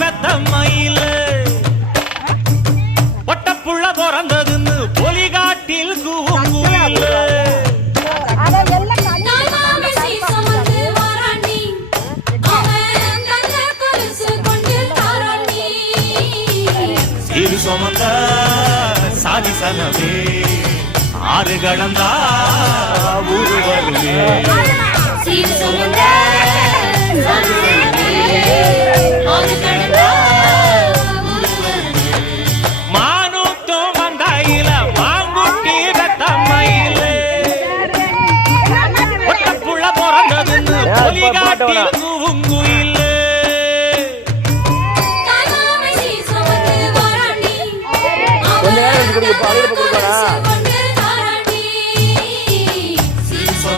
பெத்த மயில. ஒட்டப்புள்ள பிறந்ததுன்னு பொலிகாட்டில் கூங்குயில அதை சுமந்த சாதி சனமே ஆறு கடந்தா ஊரு வருமே. கொஞ்ச நேரம் கொடுங்க பாலையில்